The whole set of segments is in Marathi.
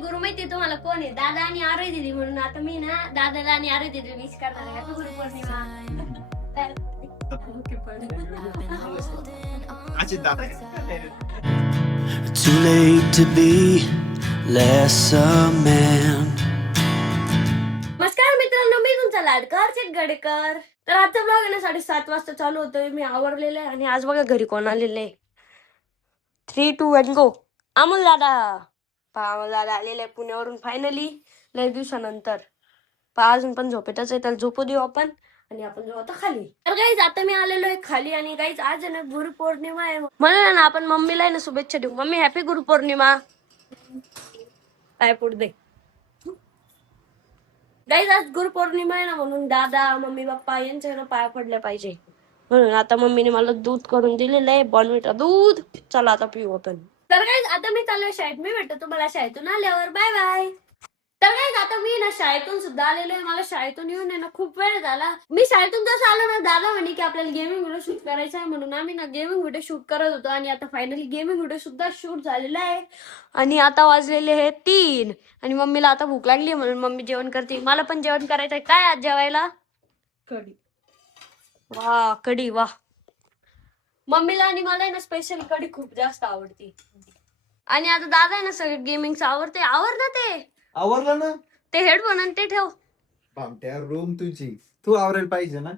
गुरु माहिती तुम्हाला कोण आहे? दादा आणि आरोही दिदी. म्हणून आता मी ना दादाला आणि आरोही दिदी विश करणार आहे. Happy Guru Purnima. Too late to be less a man. नमस्कार मित्रांनो, मी तुमचा लाडकर गडेकर. तर आजचा ब्लॉग आहे ना 7:30 वाजता चालू होतोय. मी आवरलेलं आहे आणि आज बघा घरी कोण आलेलं आहे. 3, 2, 1 गो. अमोल दादा. अमोल दादा आलेले आहे पुण्यावरून फायनली लय दिवसानंतर. अजून पण झोपेतच आहे, त्याला झोपू देऊ आपण आणि आपण जाऊ आता खाली. तर गाईज आता मी आलेलो आहे खाली आणि गाईज आज आहे ना गुरुपौर्णिमा आहे, म्हणून ना आपण मम्मीला आहे ना शुभेच्छा देऊ. Mummy happy Guru Purnima. काय पुढे दे गाईज, आज गुरुपौर्णिमा आहे ना, म्हणून दादा मम्मी पप्पा यांच्या ना पाया पडल्या पाहिजे. म्हणून आता मम्मीने मला दूध करून दिलेलं आहे, बॉर्नव्हिटा दूध. चला आता पिऊ आपण. तर गाईज आता मी चाललोय शाळेत. मी भेटतो तुम्हाला शाळेतून आल्यावर. Bye bye. तर गाईज आता मी ना शाळेतून सुद्धा आलेलो आहे. मला शाळेतून येऊन आहे ना खूप वेळ झाला. मी शाळेतून जसं आलो ना, दादा म्हणे की आपल्याला गेमिंग व्हिडिओ शूट करायचा आहे, म्हणून आम्ही ना गेमिंग व्हिडिओ शूट करत होतो आणि आता फायनली गेमिंग व्हिडिओ सुद्धा शूट झालेला आहे. आणि आता वाजलेले हे 3 आणि मम्मीला आता भूक लागली म्हणून मम्मी जेवण करते. मला पण जेवण करायचं आहे. काय आज जेवायला? कढी. वा कढी वा. मम्मीला आणि मला आहे ना स्पेशल कढी खूप जास्त आवडती. आणि आता दादा आहे ना सगळं गेमिंगचं आवडते. आवर ना ते. आवरलं ना ते हेडफोन आणि ते ठेव. त्या रूम तुझी तू आवरायला पाहिजे ना.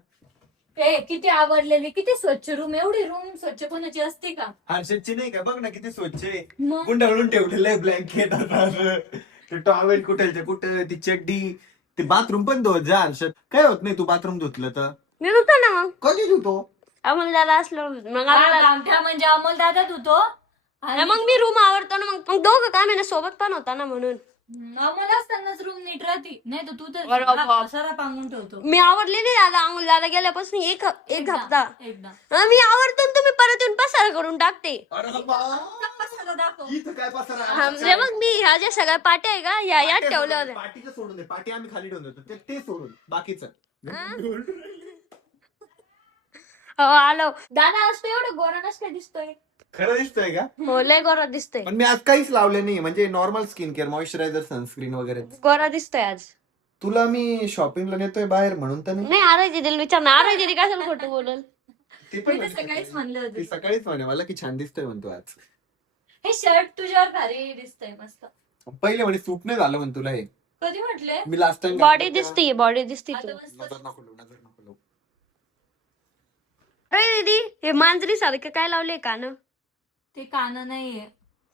किती आवडलेली, किती स्वच्छ रूम. एवढी रूम स्वच्छ कोणाची असते का? हर्षदची नाही का? बघ ना किती स्वच्छ आहे. मग गुंडाळून ठेवलेलं आहे ब्लँकेट, ते टॉवेल कुठे कुठे, ती चड्डी, ते बाथरूम पण धुत जा हर्षद. काय होत नाही तू बाथरूम धुतलं तर? मी होतो ना मग. कधी धुतो? आम्हाला दादा असलो मग आम्हाला गामठ्या म्हणजे अमोल दादा धुतो. आणि मग मी रूम आवडतो ना. मग दोघं काम आहे ना सोबत पण होता ना, म्हणून अमोल असतानाच रूम नीट राहते. नाही तर तू तर अरे बाप. पसारा पांगून ठेवतो. मी आवडले नाही दादा. आम्हाला दादा गेल्यापासून एक हप्ता एकदा मी आवडतो आणि तुम्ही परत येऊन पसारा करून टाकते. पसारा दाखव. इथं काय पसारा? म्हणजे मग मी ह्या ज्या सगळ्या पाट्या आहे का यात ठेवल्या होत्या. पाटीचं सोडून दे. पाटी आम्ही खाली ठेवून देतो, ते सोडून बाकीचं. हो आलो. दादा असतो एवढं गोरा कसं काय दिसतोय? खरं दिसतोय का? हो लय गोरा दिसतोय. पण मी आज काहीच लावलं नाही, म्हणजे normal skin care, moisturiser, sunscreen वगैरे. गोरा दिसतोय आज. तुला मी शॉपिंगला नेतोय बाहेर म्हणून तर नाही. नाही आरोही दिदीला विचार ना. आरोही दिदी कशाला खोटं बोलल? ती पण मी तर सकाळीच म्हणलं ती होतं. सकाळीच म्हणे मला की छान दिसतोय म्हणतो आज. हे शर्ट तुझ्यावर भारी दिसतंय मस्त. पहिले म्हणे सूट नाही झालं म्हण तुला हे. कधी म्हटले? मी लास्ट टाइम बॉडी दिसते, बॉडी दिसते आता तू. मस्त. नजर नको लावू, नजर नको लावू. अरे दीदी हे मांजरी सारखं काय लावले कान? ते कान नाहीये.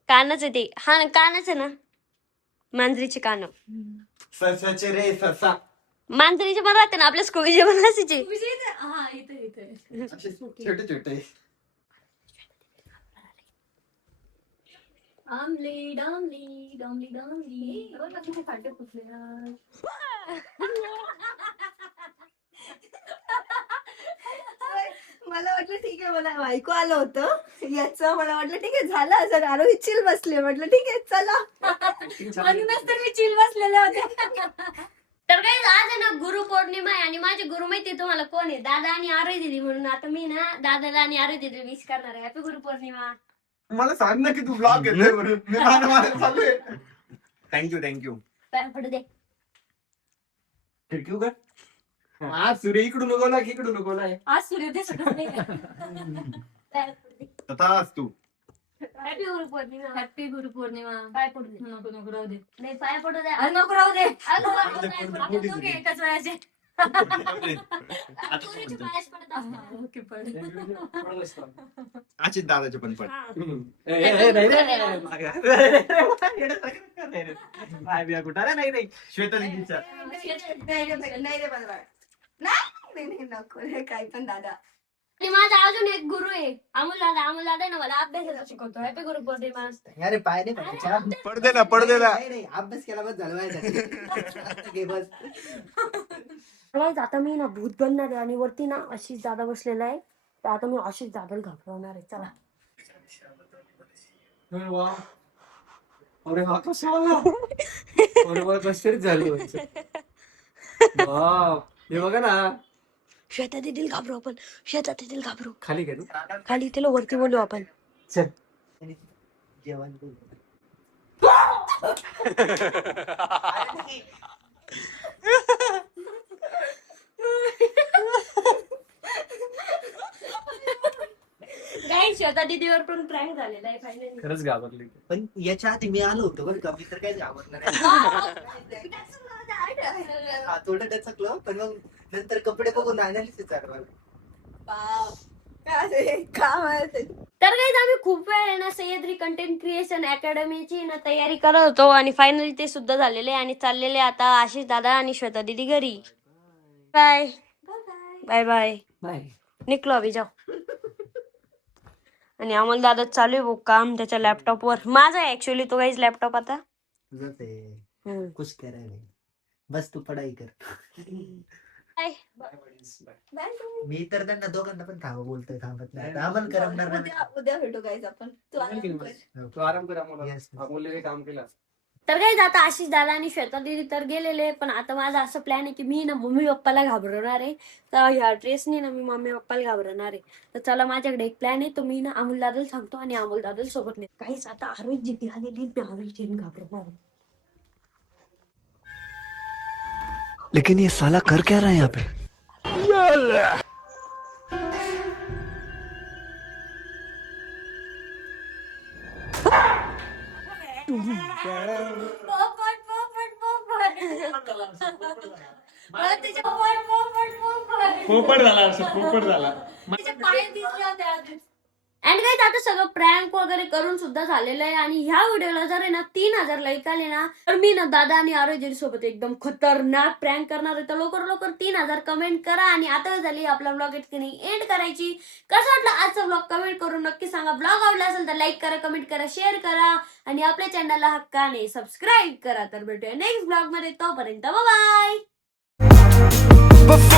कानच आहे ते. हा ना कानच आहे ना, मांजरीचे कान. ससाचे रे ससा. मांजरीचे पण राहते ना आपल्या स्कूलचे पण असायचे. हा इथे असे छोटे छोटे. आमली डामली डामली डामली. बघा किती फाटे फुटले ना. मला वाटलं ठीक आहे, मला ऐकू आलं होतं याचं. मला वाटलं ठीक आहे झालं असं. आरोही चिल बसले, म्हटलं ठीक आहे चला. म्हणूनच तर मी चिल बसलेले होते. तर काही आज आहे ना गुरुपौर्णिमा आहे आणि माझे गुरु माहिती तुम्हाला कोण आहे? दादा आणि आरोही दिदी. म्हणून आता मी ना दादाला आणि आरोही दिदी विश करणार आहे. हॅपी गुरुपौर्णिमा. मला सांग ना की तू ब्लॉग घेतोय म्हणून. मी मारायला चाललोय. थँक्यू. पाया पडू दे. थँक्यू का? आज सूर्य इकडून उगवला की इकडून उगवलाय? आज सूर्य दिसतच नाही. पाया पडू दे. तथाच तू. हॅपी गुरुपौर्णिमा. हॅपी गुरुपौर्णिमा. पाय पडू दे. नको नको राहू दे. नाही पाया पडू दे. अरे नको राहू दे. अगं, आपण दोघे एकाच वयाचे. पोरीची पायाच पडत असतात. ओके पण. आचित दादाचे पण पण. हा. श्वेता दीदीचा. नाही रे बनवा. नाही नको रे काही पण दादा. आणि माझा अजून एक गुरु आहे अमोल दादा. अमोल दादा आहे ना मला अभ्यासाला शिकवतो. हॅपी गुरुपौर्णिमा. अरे पाय नाही पडायच्या. पडदे ना पडदे ना. नाही अभ्यास केला बस झालं माझ्यासाठी. बस. गाईज आता मी ना भूत बनणार आहे आणि वरती ना आशिष दादा बसलेला आहे. तर आता मी आशिष दादाला घाबरवणार आहे. चला. अरे हा कसा आला? बरोबर कशी झाली हे बघा ना. श्वेता दिदीला घाबरू आपण. श्वेता दिदीला घाबरू. खाली काय तू? खाली तिला वरती बोलू आपण. चल जेवण काही श्वेता दीदीवर पण प्रँक झालेला आहे फायनली. खरंच घाबरली. पण याच्या आधी मी आलो होतो बरं का, मी तर काहीच आवडलं नाही. हा, थोडं टचकलं पण मग नंतर कपडे बघून अनालिसिस झालं मला. काम आहे ते. तर काही आम्ही खूप वेळ आहे ना सह्याद्री कंटेंट क्रिएशन अकॅडमीची ना तयारी करत होतो आणि फायनली ते सुद्धा झालेले आणि चाललेले आता आशिष दादा आणि श्वेता दीदी घरी. Bye bye bye bye. निकलो अभि जाओ. आणि अमोल दादा चालू आहे भाऊ काम त्याच्या लॅपटॉपवर. माझा आहे ऍक्च्युअली तो काहीच लॅपटॉप आता. तुझंच आहे, कुछ करायला नाही, बस तू पढाई कर. बाय. मी तर त्यांना दोघांना पण थांबा बोलतोय, थांबत नाही. आता आम्हाला करमणार नाही. उद्या भेटू गाईज आपण. तू आराम कर. तू आराम कर आम्हाला. Yes. अमोलने काम केलं. तर काही आता आशिष दादा आणि श्वेता दीदी तर गेलेले, पण आता माझा असं प्लॅन आहे की मी ना मम्मी पप्पाला घाबरवणार आहे. तर ह्या ड्रेसनी ना मी मम्मी पप्पाला घाबरवणार आहे. तर चला माझ्याकडे एक प्लॅन आहे, तो मी ना अमोल दादाला सांगतो आणि अमोल दादाला सोबत नाही. काहीच आता आरोग्य जिथे आलेली मी आरोग्य घाबरवणार आहे. लेकिन ये साला कर क्या रहा है यहाँ पे? पोपट पोपट पोपट मला त्याच्या पोपट पोपट पोपट पोपट झाला असं, पोपट झाला. त्याचे पाय दिसले होते आधीच. अँड काही आता सगळं प्रँक वगैरे करून सुद्धा झालेलं आहे. आणि ह्या व्हिडिओला जर आहे ना 3000 लाईक आले ना तर मी ना दादा आणि आरोग्य सोबत एकदम खतरनाक प्रँक करणार आहे. तर लवकर 3000 कमेंट करा. आणि आता झाली आपला ब्लॉग इतकी एंड करायची. कसं वाटलं आजचा ब्लॉग कमेंट करून नक्की सांगा. ब्लॉग आवडला असेल तर लाईक करा, कमेंट करा, शेअर करा आणि आपल्या चॅनलला हक्काने सबस्क्राईब करा. तर भेटूया नेक्स्ट ब्लॉग मध्ये, तोपर्यंत बाय. Before